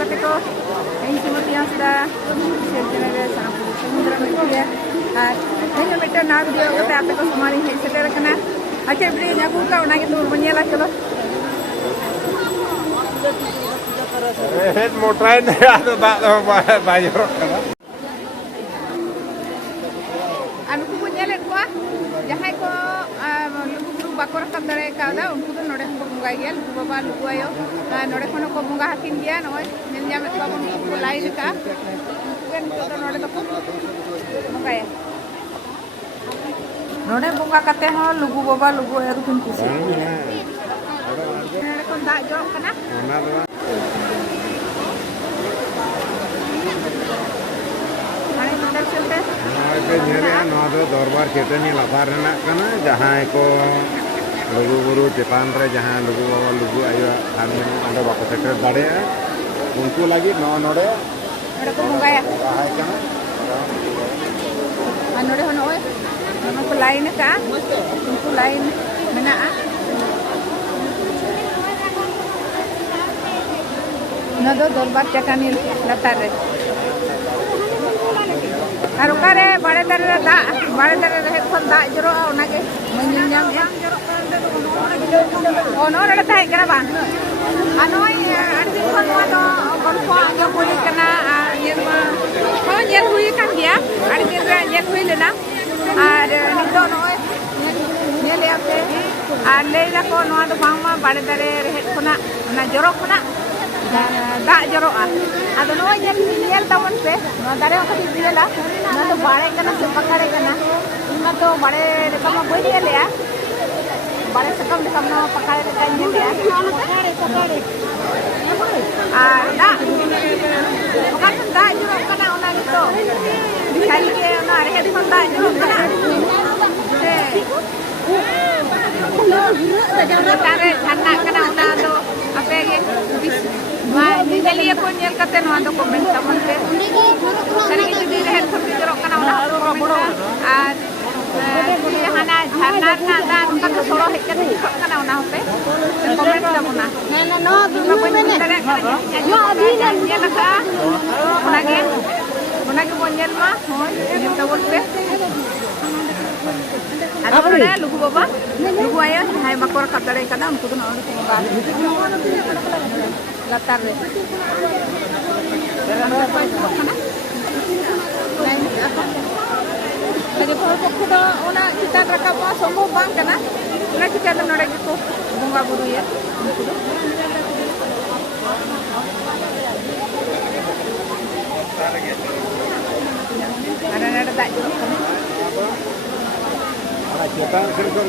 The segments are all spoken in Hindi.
kata ko ing Timothy Hasda share channel sana samudra media ini meter na video kata ape ko samari hej seter kana ache bri nyaku ka ona gitu menyela chalo head motrain ada tak bayar kana anu ko menyela ko jahai ko lugu bako rakam dare kada unku do node ko bunga gel lugu baba lugu ayo node kono ko bunga hakin dia noy nel jam ko babon ko lain ka ken to node ko bunga ya node bunga kate ho lugu baba lugu ayo kun kusi node ko da jo kana ona do mane mandar chelte पे झेले नवा दो दरबार चेतनी लाभार रेना कना जहां को लघु गुरु चेतान रे जहां लघु बाबा लघु आयो थान अंडे बाको सेटर दाड़े उनको लगी नवा नोडे को मंगाया हाय कना नोडे होनो ओय नोनो को लाइन का उनको लाइन मेना नदो दरबार चेतानी लातार रे और ओकारे बड़े दरे दा बड़े दरे रहे खन दा जरो ओना के मनिन नाम ए ओनो रे ताई करा बा अनोय अडदी खन वा दो गल्प आगे बोली कना येन मा हो येन हुई कान गया अडदी रे येन हुई लेना और नितो नोय नेले आते और लेला को नोआ दो बांगमा बड़े दरे रहे खना ना जरो खना दा जरो आदो नो येल तावन पे नो दारे को दिएला ना तो बाड़े कना से पकड़े कना इना तो बड़े रकम बोली लेया बड़े सकम रकम नो पकड़े का लेया पकड़े आ दा ओका दा जरो कना ओना तो खाली के ना रे तो दा जरो कना से तारे छन्ना कना ओना तो आपे के निजलिए को नेल कते नो आदो कमेंट तमन पे सरी के दी रहे थपी जरो कना ओना आर हाना झरना ना दा उनका तो सोरो हे के कना ओना पे कमेंट तमना ना नो दुनो बने यो अभी ने लगा ओना के बोल मा होय नेल तबल पे अब ना लुगु बाबा लुगु आया हाय बकोर कतड़े कना उनको तो नोन को बाल लातार रे ᱨᱟᱱ ᱠᱚ ᱠᱟᱱᱟ ᱞᱟᱭᱤᱱ ᱟᱠᱚ ᱛᱟᱨᱮ ᱯᱚᱨ ᱯᱚᱠᱷᱚ ᱫᱚ ᱚᱱᱟ ᱪᱤᱛᱟᱱ ᱨᱟᱠᱟᱵᱚᱜᱼᱟ ᱥᱚᱢᱵᱷᱚᱵ ᱵᱟᱝ ᱠᱟᱱᱟ ᱚᱱᱟ ᱪᱤᱠᱟᱹ ᱫᱚ ᱱᱚᱰᱮ ᱜᱮᱠᱚ ᱵᱚᱸᱜᱟ ᱵᱩᱨᱩᱭᱟ ᱩᱱᱠᱩ ᱫᱚ ᱟᱨ ᱱᱚᱰᱮ ᱫᱟᱜ ᱡᱚᱨᱚᱜ ᱠᱟᱱᱟ चेतान सिरकन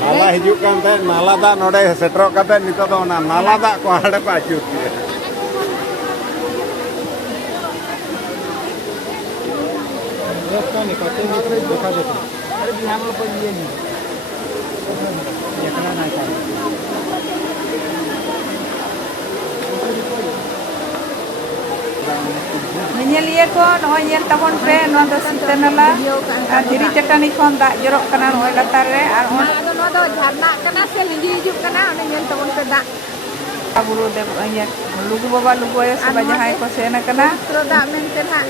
नाला हिजुक कानते नाला दा नोडे सेटरो काते नितो दो ना नाला दा को हाड़े को आचुर किए रास्ता निकालते हैं तो देखा देते अरे बिहार में कोई ये नहीं देखना नहीं चाहिए Menyelia ko no yen tabon pe no do sitenala diri cetani kon da jorok kana no latar re ar no do jharna kana se linji hijuk kana ne yen tabon pe da aburu de anya lugu baba lugu ya seba jahai ko sena kana tro da menten ha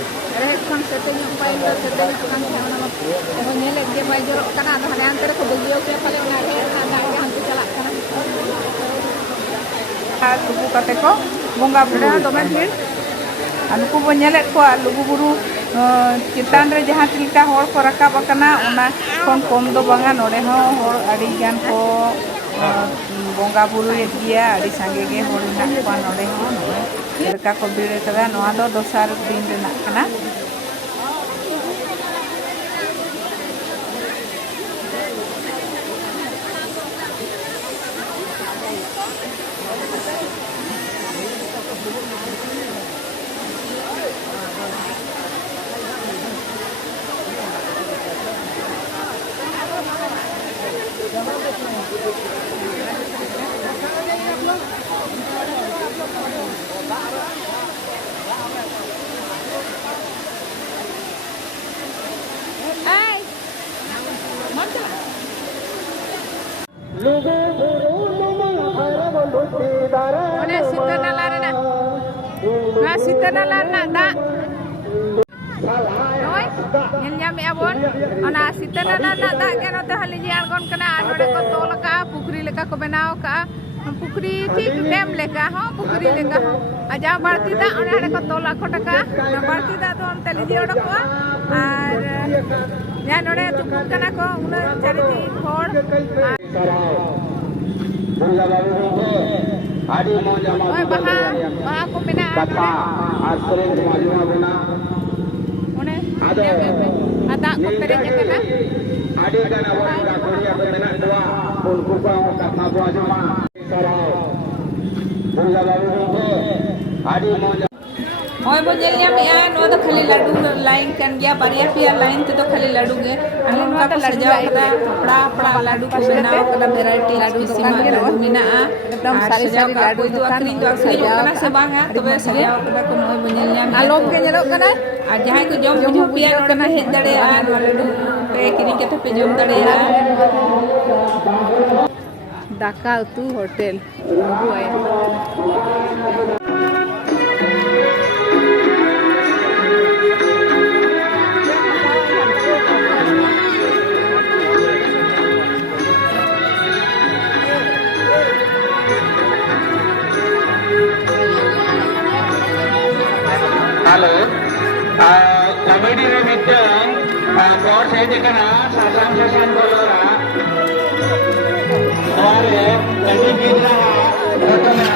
re kon sete nyum pai do sete kan ona ko nyele ge bai jorok kana do hane antere ko beliau ke pale na re na da ke hantu chalak kana ha lugu kate ko bonga bura do men hin anu ko nyelet ko lugu buru चितान रे जहां तिलका होर को रकाब कना ओना कोन कम दो बांगा नोडे हो होर अड़ी गान को बोंगा बुरु एगिया अड़ी संगे गे होर ना को नोडे हो तिलका को बिरे कदा नोआ दो दोसार दिन रे ना कना Sitanala na Noi, nyam abon, ona Sitanala na kena tu haliji argon kena anode ko tol ka pukri leka ko benau ka pukri ठीक डैम लेका हो पुखरी लेका हो आजा बाड़ती दा ओने हने को तोला को टका ना बाड़ती दा तो अंते लिजी ओडको आर या नोडे तुपुन कना को उना चारिती खोड़ ओए बहा को मेना आसरे माजुना बना ओने ada ko pereja kana ade kana wan ka koria ko mena dua unku ko kata bo ajama Oi bo jel nyam ya no to khali ladu line kan gya bariya pia line te to khali ladu ge alin ka to sajao kada kapda apda ladu ko benao kada variety ladu sima ladu mina a ekdam sari sari ladu to akring kana se banga tobe sajao kada ko oi bo jel nyam alom ke nyelok kana ar jahay ko jom buju pia kana hej dare a no ladu pe kiring kete pe jom dare a Daka utu hotel Nunggu ay Halo, comedy में मित्रन कौन से देखना सासान बोलोरा और कभी कितना फोटो में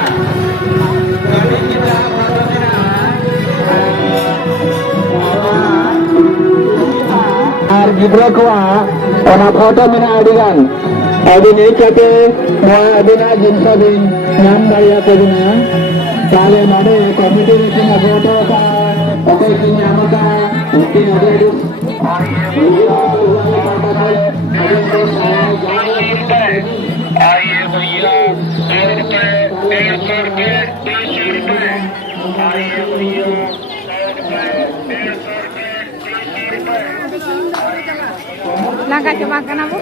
और गिब्रो को ओना फोटो में आदिगान अभी नहीं कहते वो अभी ना जिनका भी नाम डालिया तो ना काले माने कमिटी में किन फोटो का ओके किन नाम का उनकी नजर आइए भैया 100 रुपए 150 रुपए 200 रुपए आइए भैया 100 रुपए 150 रुपए 200 रुपए Langkah coba kan aku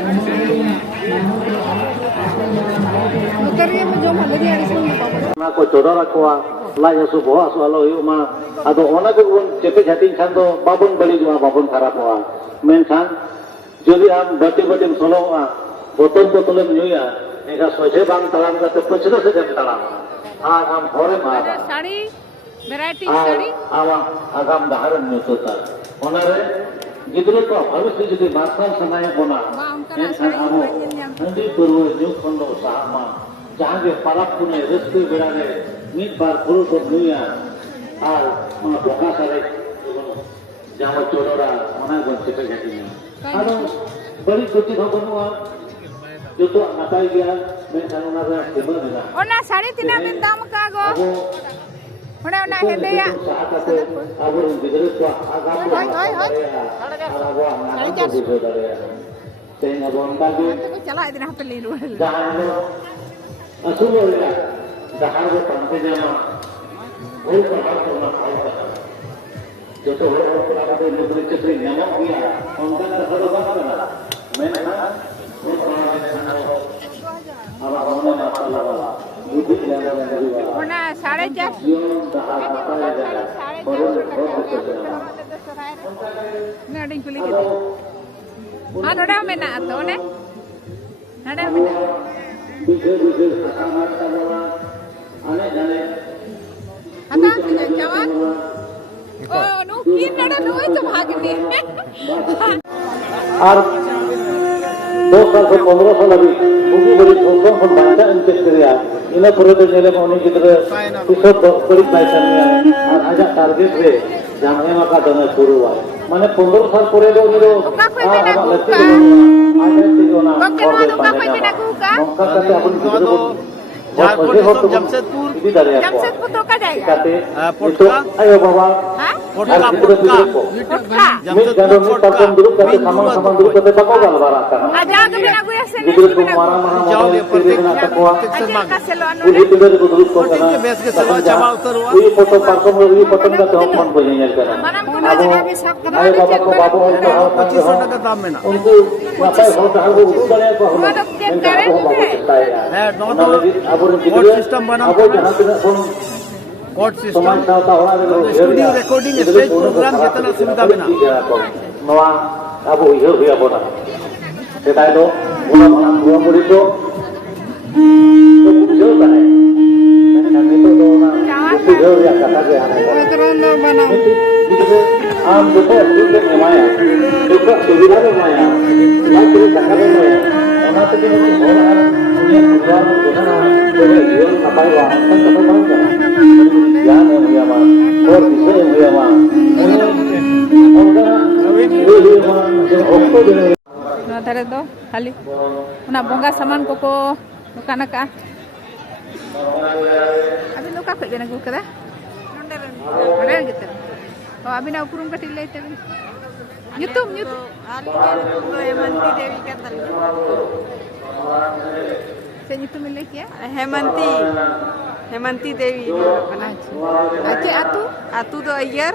Bukannya menjom hal ini harus na ko chodara ko la ya su bo asu alo yu ma ado ona ko gon chepe jhatin khan do babun bali juma babun kharap hoa men khan jodi am bate solo a botol nyuya eka soje bang talam ka te pachna se jam talam am hore ma Sari variety sari awa agam daharan nyutota onare gidro ko bhavishya jodi masal sanaya bona en khan amo handi purvo nyuk khondo sahama जहाँ के पालक पुने रिश्ते बिराने मीट बार फुल को दुनिया आल मना बोका सारे जहाँ चोरोरा मना गुंचे पे जाती है आलो बड़ी कुछ खबर हुआ जो तो नापाई गया मैं जानुना रे सिमर दिला ओना साड़ी तीना में दाम का गो ओना ओना हेदे या अब बिगड़े तो आगाम होय साढ़े 400 तेंगा बोंदा के चला इधर पे ले लो जहाँ असुलो या दहार को पंते जामा वो प्रकार करना पड़ता है जो तो वो प्रकार के मुद्रित चित्र नियमों किया उनका नजर बात करना मैंने वो प्रकार के अब हमने माशाल्लाह वाला बुद्धि लेने वाला ओना 450 जीवन दहार आता है बहुत ngading kulit itu ada mena atau ne ada mena बीजे हकामत का बोला आने जाने आता तुझे जवान ओ नु की नड़ा नु तो भागने और 2 साल से 15 साल अभी उनकी बड़ी छोटों को बांधा इंटेस्ट करिया इन्हें पूरे तो जेल में उन्हीं की तरह किसी बड़ी पैसा नहीं है और आजा टारगेट पे जाने में का दोनों शुरू हुआ माने 15 साल पूरे दो निरो का कोई भी ना कुका मौका करते अपन किधर को जमशेदपुर तो का जाएगा पोटका अयो बाबा पोटका मैं जानो मैं तब तुम दूर करते सामान दूर करते पको गलबारा करना आजाद बिना कोई ऐसे नहीं इधर को मारा जाओगे प्रत्येक तकवा पुलिस इधर को दूर को करना ये फोटो पार्को में ये फोटो का तो मन को नहीं करना अरे बाबा को बाबू 2500 টাকা দাম में ना उनको वापस होता है वो उड़ने को हम है नो अब सिस्टम बना अब जहां पे कोर्ट सिस्टम समाज सावता होना रे स्टूडियो रिकॉर्डिंग स्टेज प्रोग्राम जितना सुविधा मेना नवा अब उइहर हुई आबोना सेदाय दो बुरा बुरा मुड़ी तो बुझो ताने मैंने नितो दो ना बुझो रे कथा के आने आम देखो सुविधा एमाया देखो सुविधा एमाया मात्र संगठन में ओना तक नहीं होला ये प्रोग्राम देखना तो जीवन सफाई वा अंत तो बन ज्ञान हुआ मा और विषय हुआ मा नवा धारे दो खाली उना बोंगा सामान को दुकान का अभी नो का पे बना गु कदा नोंडे रे गिते तो अभी ना उपरुम का टिले ते यूट्यूब हेमंती देवी का तल से यूट्यूब में लेके हेमंती देवी अच्छा आतु आतु दो अय्यर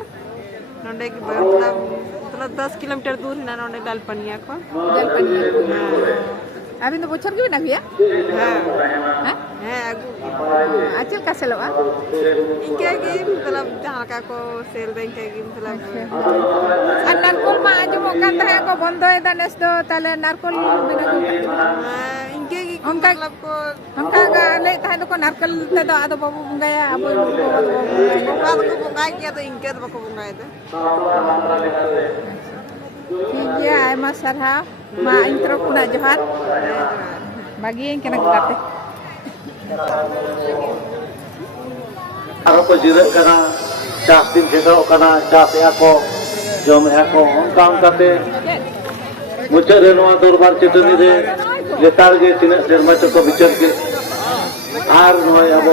नोंडे की मतलब 10 किलोमीटर दूर है ना नोंडे डालपनिया को अभी तो बोचर के भी ना गया हां है आचल का सेलवा इनके की मतलब जहां का को सेल बैंक की मतलब और नारकोल मा आजम कान रहे को बंद है दनेस दो ताले नारकोल बिना इनके की उनका मतलब को हमका का ले था तो को नारकोल ते दो आदो बाबू बुंगाया अब को बुंगाई किया तो इनके तो को बुंगाई दे ठीक है आयमा सरहा मा इंट्रो कुना जोहार बागी केना गाते आरो को जिरक कना चास दिन सेटो कना चास या को जम या को onka te मुझे रे नवा दरबार चेतनी रे लेतार गे तिना शर्मा चको विचार के आर नय अब